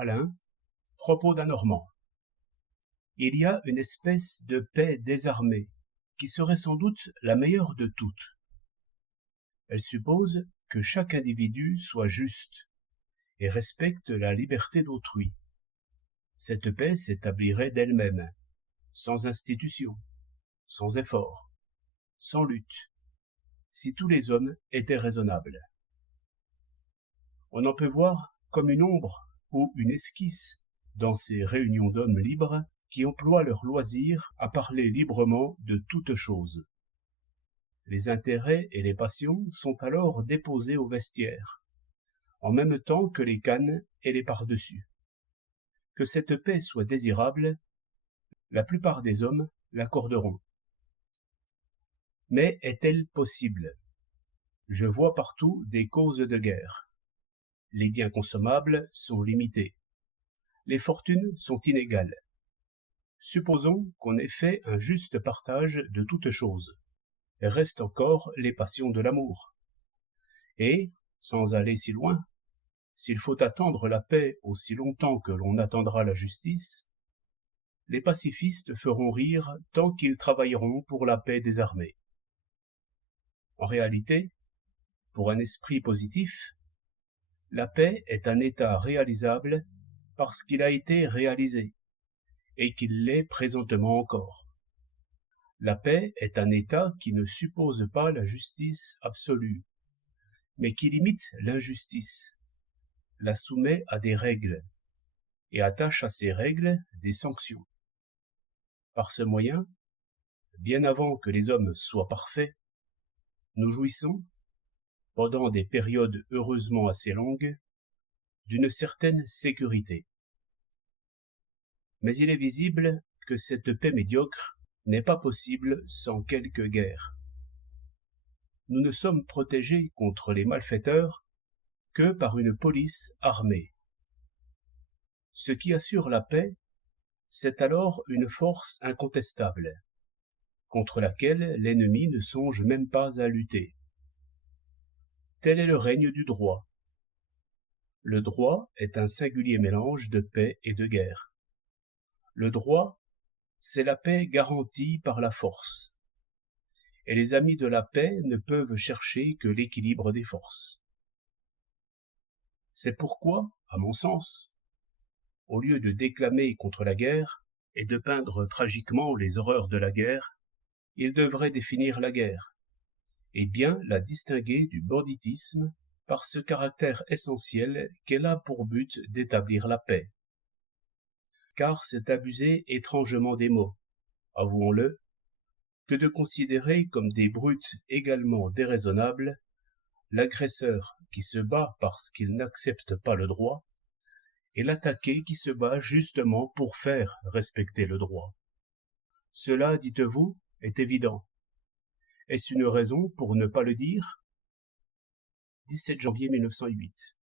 Alain, propos d'un Normand. Il y a une espèce de paix désarmée, qui serait sans doute la meilleure de toutes. Elle suppose que chaque individu soit juste et respecte la liberté d'autrui. Cette paix s'établirait d'elle-même, sans institution, sans effort, sans lutte, si tous les hommes étaient raisonnables. On en peut voir comme une ombre ou une esquisse dans ces réunions d'hommes libres qui emploient leur loisir à parler librement de toutes choses. Les intérêts et les passions sont alors déposés au vestiaire, en même temps que les cannes et les pardessus. Que cette paix soit désirable, la plupart des hommes l'accorderont. Mais est-elle possible? Je vois partout des causes de guerre. Les biens consommables sont limités. Les fortunes sont inégales. Supposons qu'on ait fait un juste partage de toutes choses. Restent encore les passions de l'amour. Et, sans aller si loin, s'il faut attendre la paix aussi longtemps que l'on attendra la justice, les pacifistes feront rire tant qu'ils travailleront pour la paix des armées. En réalité, pour un esprit positif, la paix est un état réalisable parce qu'il a été réalisé et qu'il l'est présentement encore. La paix est un état qui ne suppose pas la justice absolue, mais qui limite l'injustice, la soumet à des règles et attache à ces règles des sanctions. Par ce moyen, bien avant que les hommes soient parfaits, nous jouissons, pendant des périodes heureusement assez longues, d'une certaine sécurité. Mais il est visible que cette paix médiocre n'est pas possible sans quelque guerre. Nous ne sommes protégés contre les malfaiteurs que par une police armée. Ce qui assure la paix, c'est alors une force incontestable, contre laquelle l'ennemi ne songe même pas à lutter. Tel est le règne du droit. Le droit est un singulier mélange de paix et de guerre. Le droit, c'est la paix garantie par la force. Et les amis de la paix ne peuvent chercher que l'équilibre des forces. C'est pourquoi, à mon sens, au lieu de déclamer contre la guerre et de peindre tragiquement les horreurs de la guerre, il devrait définir la guerre, et bien la distinguer du banditisme par ce caractère essentiel qu'elle a pour but d'établir la paix. Car c'est abuser étrangement des mots, avouons-le, que de considérer comme des brutes également déraisonnables l'agresseur qui se bat parce qu'il n'accepte pas le droit et l'attaqué qui se bat justement pour faire respecter le droit. Cela, dites-vous, est évident. Est-ce une raison pour ne pas le dire? 17 janvier 1908.